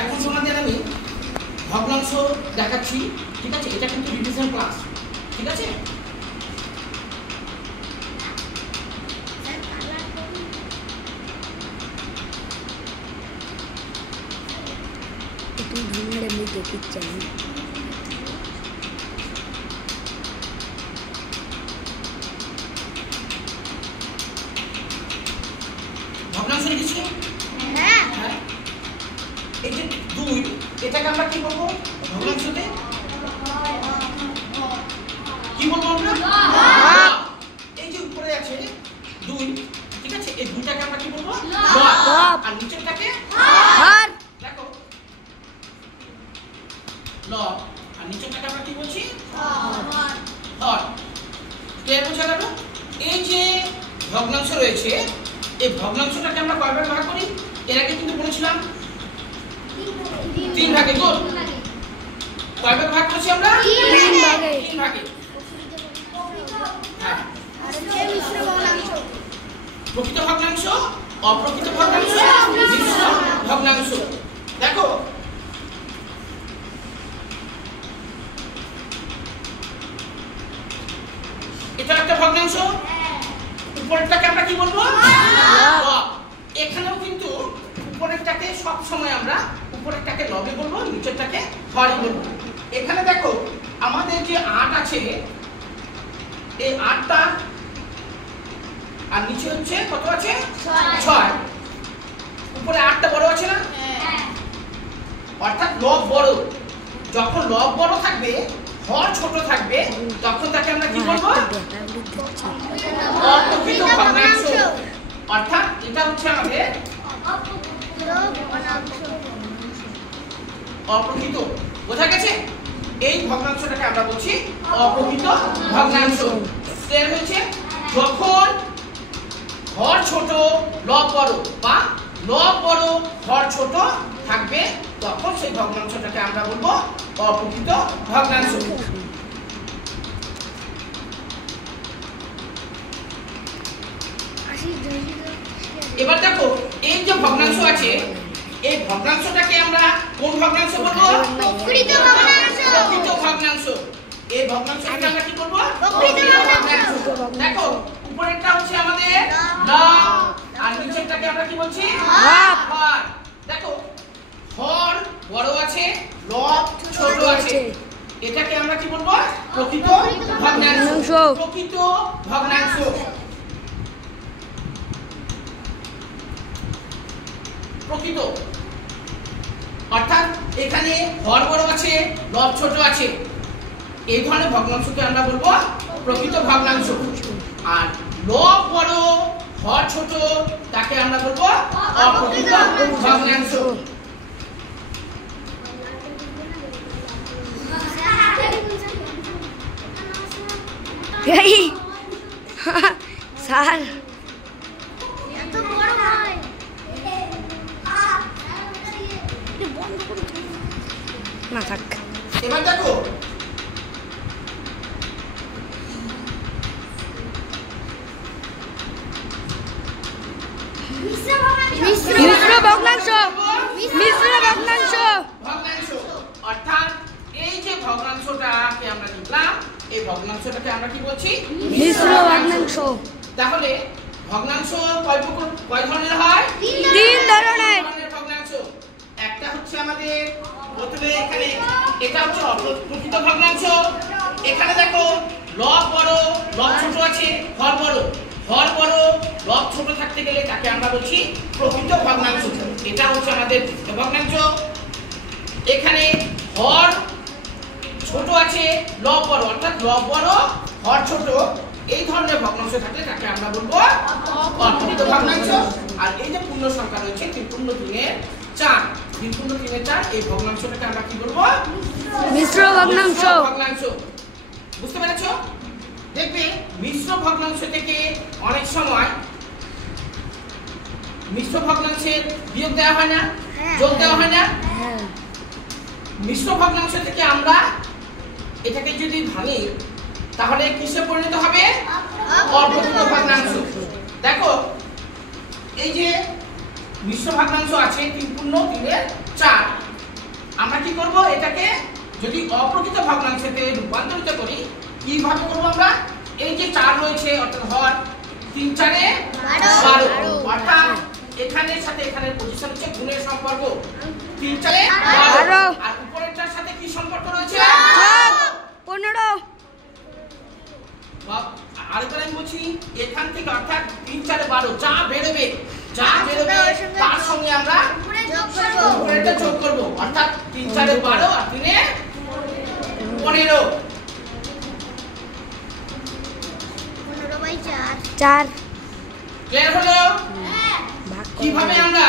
এখন তোমাদের আমি ভগ্নাংশ দেখাচ্ছি, ঠিক আছে? এটা কিন্তু রিভিশন ক্লাস, ঠিক আছে? ভগ্নাংশ লিখেছি? হ্যাঁ। এই যে 2, এটাকে আমরা কি বলবো ভগ্নাংশতে? কি বলবো আমরা? এই যে উপরে আছে 2, ঠিক আছে? এই 2টাকে আমরা কি বলবো? লব। আর নিচেরটাকে হর। দেখো, লব আর নিচেরটাকে আমরা কি বলছি? হর। হর। ক্লিয়ার বোঝা গেল? এই যে ভগ্নাংশ রয়েছে, এই ভগ্নাংশটাকে আমরা কয় ভাগে ভাগ করি? এর আগে কিন্তু বলেছিলাম 3 ভাগে। গুড। কয় ভাগে ভাগ করেছি আমরা? 3 ভাগে। হ্যাঁ। প্রকৃত ভগ্নাংশ, অপ্রকৃত ভগ্নাংশ, মিশ্র ভগ্নাংশ। দেখো, এটা একটা ভগ্নাংশ, উপরেরটাকে আমরা কি বলবো? লব। এখানেও কিন্তু উপরেরটাকে সব সময় আমরা উপরেরটাকে লবে বলবো, নিচেরটাকে হরে বলবো। এখানে দেখো আমাদের যে 8 আছে, এই 8টা আর নিচে হচ্ছে কত আছে? 6। উপরে 8টা বড় আছে না? অর্থাৎ লব বড়। যখন লব বড় থাকবে, হর ছোট থাকবে, তখন তাকে আমরা কি বলবো? অপ্রকৃত ভগ্নাংশ। অর্থাৎ এটা হচ্ছে আমাদের অপ্রকৃত। বোঝা গেছে? এই ভগ্নাংশটাকে আমরা বলছি অপ্রকৃত ভগ্নাংশ। ক্লিয়ার হয়েছে? যখন হর ছোট লব বড় বা লব বড় হর ছোট থাকবে, তখন সেই ভগ্নাংশটাকে আমরা বলবো অপ্রকৃত ভগ্নাংশ। এবার দেখো, এই যে ভগ্নাংশ আছে, এই ভগ্নাংশটাকে আমরা কোন ভগ্নাংশ বলবো? প্রকৃত ভগ্নাংশ। প্রকৃত ভগ্নাংশ। এই ভগ্নাংশটাকে আমরা কি বলবো? প্রকৃত ভগ্নাংশ। দেখো, উপরেরটা হচ্ছে আমাদের লব আর নিচেরটাকে আমরা কি বলছি? হর। দেখো, হর বড় আছে, লব ছোট আছে, এটাকে আমরা কি বলবো? প্রকৃত ভগ্নাংশ। প্রকৃত ভগ্নাংশ। প্রকৃত অর্থাৎ এখানে হর বড় আছে, লব ছোট আছে, এই ধরনের ভগ্নাংশকে আমরা বলবো প্রকৃত ভগ্নাংশ। আর লব বড় হর ছোট, তাকে আমরা বলবো অপ্রকৃত ভগ্নাংশ। স্যার না থাক। এবার দেখো, মিশ্র ভগ্নাংশ। মিশ্র ভগ্নাংশ। ভগ্নাংশ অর্থাৎ এই যে ভগ্নাংশটাকে আমরা লিখলাম, এই ভগ্নাংশটাকে আমরা কি বলছি? মিশ্র ভগ্নাংশ। তাহলে ভগ্নাংশ কয় ধরনের হয়? 3 ধরনের ভগ্নাংশ। একটা হচ্ছে আমাদের প্রথমে এখানে, এটা হচ্ছে অপ্রকৃত ভগ্নাংশ। এখানে দেখো, লব বড় লব ছোট আছে, হর বড় হর বড় লব ছোট থাকতে গেলে তাকে আমরা বলছি প্রকৃত ভগ্নাংশ। এটা হচ্ছে আমাদের ভগ্নাংশ। এখানে হর ছোট আছে, লব বড়, অর্থাৎ লব বড় হর ছোট, এই ধরনের ভগ্নাংশ থাকলে তাকে আমরা বলবো অপ্রকৃত ভগ্নাংশ। আর এই যে পূর্ণ সংখ্যা রয়েছে 3×3=4, 3×3=4, এই ভগ্নাংশটাকে আমরা কি বলবো? মিশ্র ভগ্নাংশ। ভগ্নাংশ। বুঝতে পেরেছো? দেখবে মিশ্র ভগ্নাংশ থেকে অনেক সময় মিশ্র ভগ্নাংশের বিয়োগ দেওয়া হয় না, যোগ দেওয়া হয় না। মিশ্র ভগ্নাংশ থেকে আমরা এটাকে যদি ভাঙি, তাহলে কিসে পরিণত হবে? অপ্রকৃত ভগ্নাংশ। দেখো, এই যে মিশ্র ভগ্নাংশ আছে 3×3=4, কি করব, এটাকে যদি অপ্রকৃত ভগ্নাংশে রূপান্তরিত করি কিভাবে করব আমরা, এই যে 4 রয়েছে অর্থাৎ হর 3 4 এ 12 অর্থাৎ এখানের সাথে এখানের পজিশন হচ্ছে গুণের সম্পর্ক 3 4 এ 12 আর উপরেরটার সাথে কি সম্পর্ক রয়েছে 15 আরেকবার আমি বলছি এখান থেকে অর্থাৎ 3 4 এ 12 যা বেরোবে তার সঙ্গে আমরা উপরেরটা যোগ করব অর্থাৎ 3 4 এ 12 আর 3 এ 15 4 ক্লিয়ার হলো? কিভাবে আমরা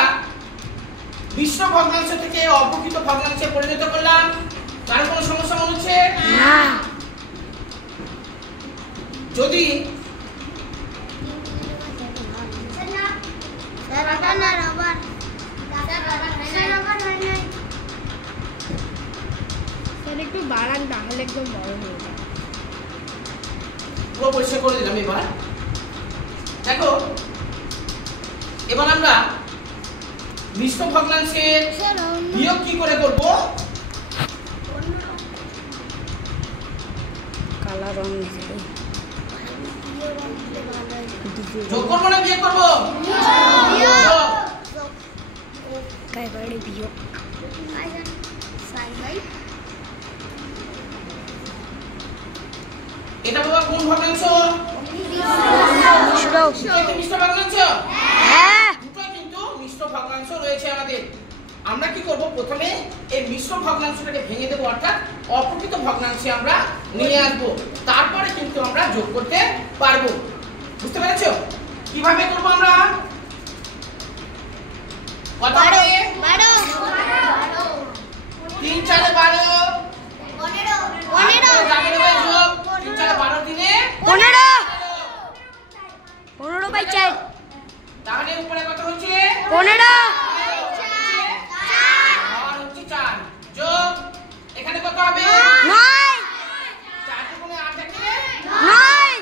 মিশ্র ভগ্নাংশ থেকে অপ্রকৃত ভগ্নাংশে পরিণত করলাম? তার কোনো সমস্যা মনে হচ্ছে না? যদি একটু বাড়ান তাহলে একদম বড় হয়ে যাবে। পুরো পরিষ্কার করে দিলাম। এবার দেখো, এবার আমরা মিশ্র ভগ্নাংশের বিয়োগ কি করে করব? কালা রং যোগ করব না বিয়োগ করব? একেবারে বিয়োগ। এটা বাবা কোন ভগ্নাংশ? মিশ্র ভগ্নাংশ। হ্যাঁ, দুটো কিন্তু মিশ্র ভগ্নাংশ রয়েছে আমাদের। আমরা কি করব, প্রথমে এই মিশ্র ভগ্নাংশটাকে ভেঙে দেব অর্থাৎ অপ্রকৃত ভগ্নাংশে আমরা নিয়ে আসব, তারপরে কিন্তু আমরা যোগ করতে পারবো। বুঝতে পেরেছো কিভাবে করব আমরা? কত হবে? 3 4 এ 12 15 যাবে রে ভাই যোগ 3 4 এ 12 দিনে 15/4 তাহলে উপরে কত হচ্ছে 15 আর হচ্ছে 4 যোগ এখানে কত হবে 9 4 গুণে 8 থাকে 9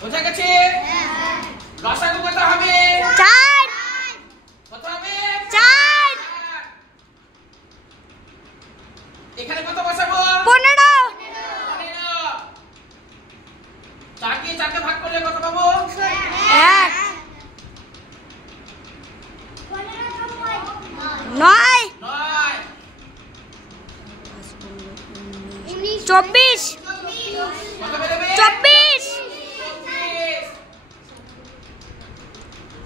বোঝা গেছে? লসাগু কত হবে 4 কত হবে 4 এখানে কত বসাবো 15 4 দিয়ে 4 কে ভাগ করলে কত পাবো 1 9 9 24 কত বেরোবে 24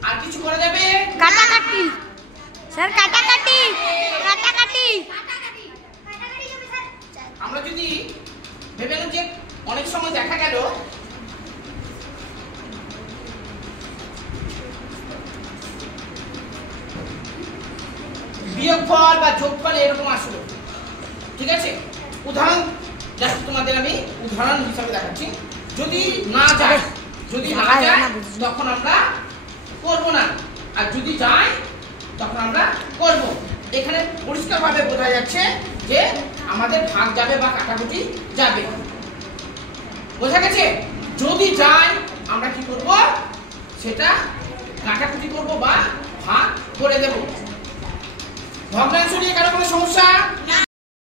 আর কিছু করা যাবে কাটাকাটি স্যার কাটাকাটি আমরা যদি ভেবে নিই যে অনেক সময় দেখা গেল বিয়োগফল বা যোগফল এরকম আসলো, ঠিক আছে? উদাহরণ জাস্ট তোমাদের আমি উদাহরণ হিসাবে দেখাচ্ছি। যদি না যায় তখন আমরা করব না, আর যদি যায় তখন আমরা করব। এখানে পরিষ্কারভাবে বোঝা যাচ্ছে যে আমাদের ভাগ যাবে বা কাটাকুটি যাবে। বোঝা গেছে? যদি যায় আমরা কি করব, সেটা কাটাকুটি করব বা ভাগ করে দেব। ভগ্নাংশ নিয়ে কারো কোনো সমস্যা?